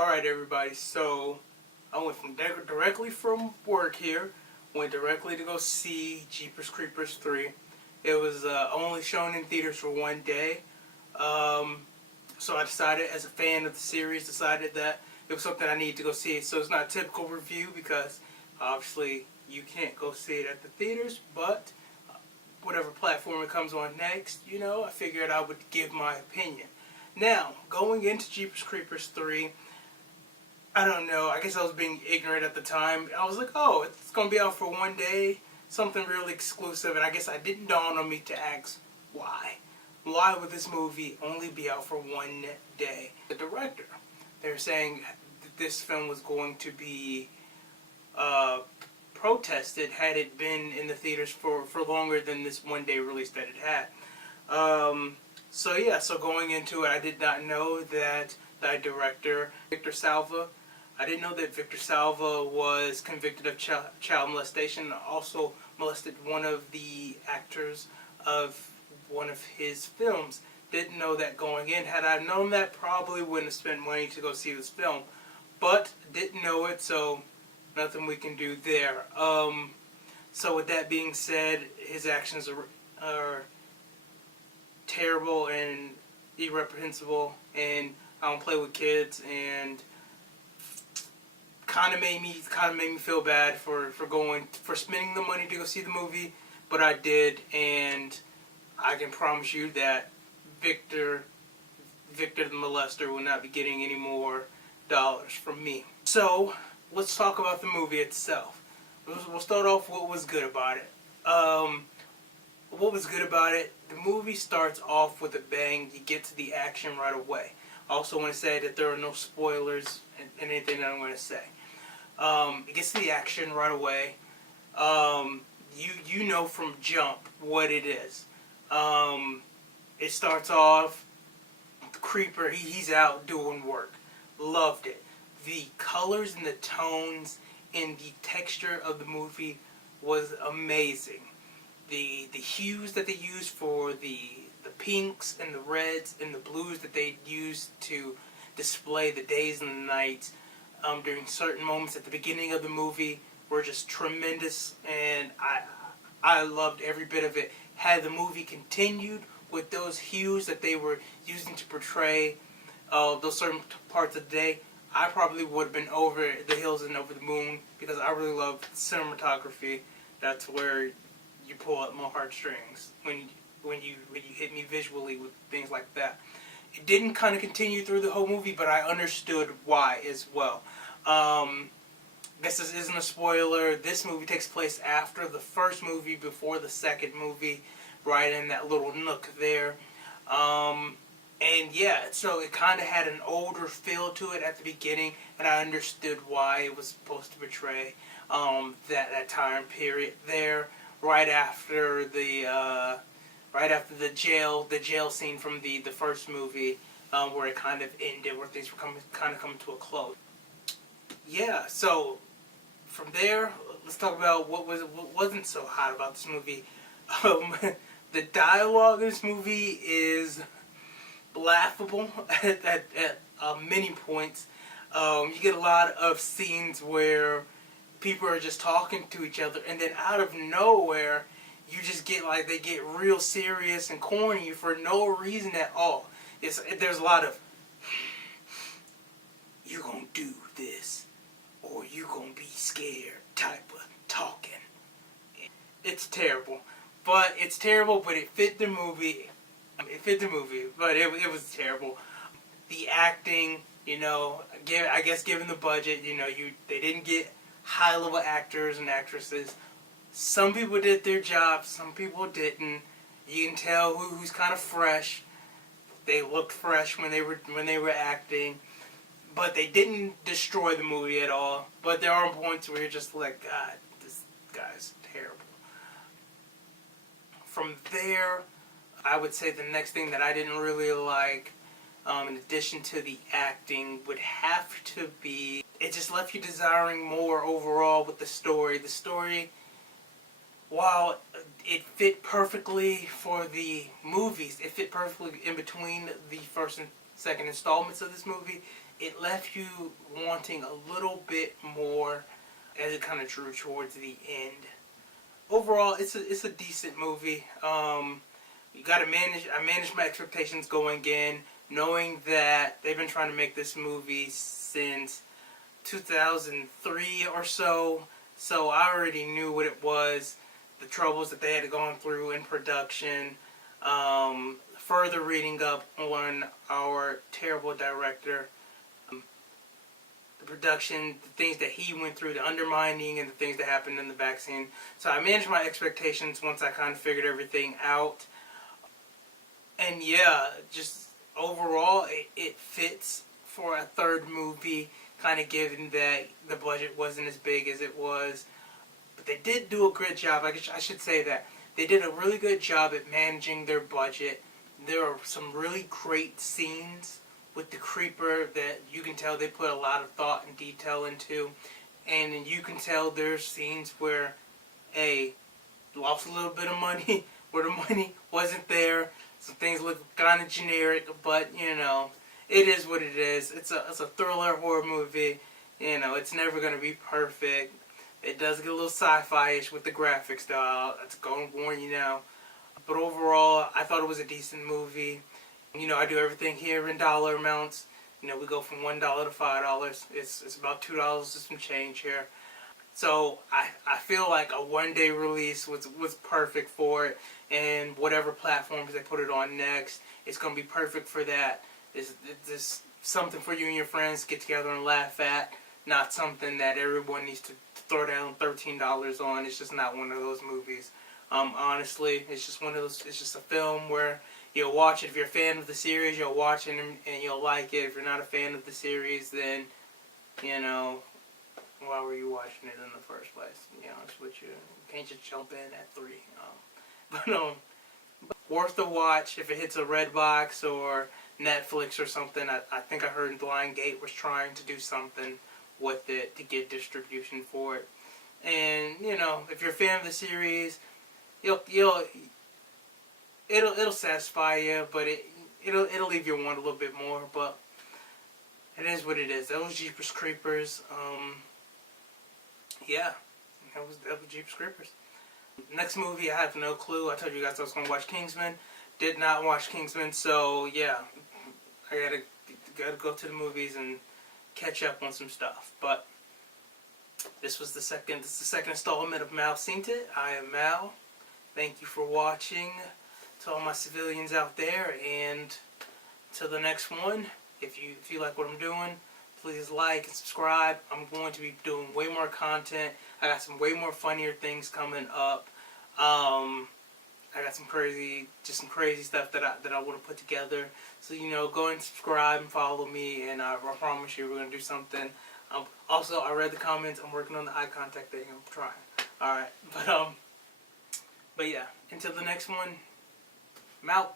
Alright everybody, so I went directly from work here, went directly to go see Jeepers Creepers 3. It was only shown in theaters for one day, so I decided, as a fan of the series, decided that it was something I needed to go see. So it's not a typical review because obviously you can't go see it at the theaters, but whatever platform it comes on next, I figured I would give my opinion. Now, going into Jeepers Creepers 3, I don't know, I guess I was being ignorant at the time. I was like, oh, it's going to be out for one day, something really exclusive, and I guess it didn't dawn on me to ask why. Why would this movie only be out for one day? The director, they're saying that this film was going to be protested had it been in the theaters for longer than this one day release that it had. So going into it, I did not know that the director, Victor Salva, I didn't know that Victor Salva was convicted of child molestation, also molested one of the actors of one of his films. Didn't know that going in. Had I known that, probably wouldn't have spent money to go see this film. But didn't know it, so nothing we can do there. So with that being said, his actions are terrible and irreprehensible, and I don't play with kids, and kind of made me feel bad for spending the money to go see the movie, but I did, and I can promise you that Victor the molester will not be getting any more dollars from me. So let's talk about the movie itself. We'll start off with what was good about it. What was good about it? The movie starts off with a bang. You get to the action right away. I also want to say that there are no spoilers in anything that I'm going to say. It gets to the action right away. You know from jump what it is. It starts off, the creeper, he's out doing work. Loved it. The colors and the tones and the texture of the movie was amazing. The hues that they used for the pinks and the reds and the blues that they used to display the days and the nights during certain moments at the beginning of the movie were just tremendous, and I loved every bit of it. Had the movie continued with those hues that they were using to portray those certain parts of the day, I probably would have been over the hills and over the moon, because I really love cinematography. That's where you pull up my heartstrings when you hit me visually with things like that. It didn't kind of continue through the whole movie, but I understood why as well. I guess this isn't a spoiler. This movie takes place after the first movie, before the second movie, right in that little nook there. And yeah, so it kind of had an older feel to it at the beginning, and I understood why it was supposed to portray that time period there, right after the jail scene from the first movie, where it kind of ended, where things were coming to a close. Yeah, so from there, let's talk about what wasn't so hot about this movie. The dialogue in this movie is laughable at many points. You get a lot of scenes where people are just talking to each other, and then out of nowhere, you just get they get real serious and corny for no reason at all. There's a lot of, you gonna do this, or you gonna be scared type of talking. It's terrible. But it fit the movie. But it was terrible. The acting, I guess given the budget, they didn't get high-level actors and actresses. Some people did their job, some people didn't. You can tell who's kind of fresh. They looked fresh when they were acting, but they didn't destroy the movie at all. But there are points where you're just like, God, this guy's terrible. From there, I would say the next thing that I didn't really like, in addition to the acting, would have to be, it just left you desiring more overall with the story. The story, while it fit perfectly for the movies, it fit perfectly in between the first and second installments of this movie, it left you wanting a little bit more as it kind of drew towards the end. Overall, it's a decent movie. You gotta manage. I managed my expectations going in, knowing that they've been trying to make this movie since 2003 or so. So I already knew what it was, the troubles that they had gone through in production. Further reading up on our terrible director, the production, the things that he went through, the undermining, and the things that happened in the vaccine. So I managed my expectations once I kind of figured everything out. And yeah, just overall, it fits for a third movie, kind of given that the budget wasn't as big as it was. But they did do a good job. I should say that. They did a really good job at managing their budget. There are some really great scenes with the creeper that you can tell they put a lot of thought and detail into. And you can tell there's scenes where, lost a little bit of money, where the money wasn't there. Some things look kind of generic, but, you know, it is what it is. It's a thriller horror movie. You know, it's never going to be perfect. It does get a little sci-fi-ish with the graphics, though. That's going to warn you now. But overall, I thought it was a decent movie. You know, I do everything here in dollar amounts. You know, we go from $1 to $5. It's about $2 and some change here. So I feel like a one-day release was perfect for it. And whatever platforms they put it on next, it's going to be perfect for that. It's something for you and your friends to get together and laugh at. Not something that everyone needs to throw down $13 on. It's just not one of those movies. Honestly, it's just one of those. It's just a film where you'll watch it. If you're a fan of the series, you'll watch it and you'll like it. If you're not a fan of the series, then, you know, why were you watching it in the first place? To be honest with you, you can't just jump in at 3. But worth the watch if it hits a Redbox or Netflix or something. I think I heard Lionsgate was trying to do something with it to get distribution for it. And, you know, if you're a fan of the series, it'll satisfy you, but it'll leave you wanting a little bit more. But it is what it is. That was Jeepers Creepers. Yeah, that was Jeepers Creepers. Next movie, I have no clue. I told you guys I was gonna watch Kingsman. Did not watch Kingsman, so yeah, I gotta go to the movies and catch up on some stuff. But this is the second installment of Mal Seen It. I am Mal. Thank you for watching. To all my civilians out there, and to the next one, if you like what I'm doing, please like and subscribe. I'm going to be doing way more content. I got some way more funnier things coming up. I got some crazy stuff that I want to put together. So, you know, go and subscribe and follow me, and I promise you we're going to do something. Also, I read the comments. I'm working on the eye contact thing. I'm trying. All right, but yeah. Until the next one, I'm out.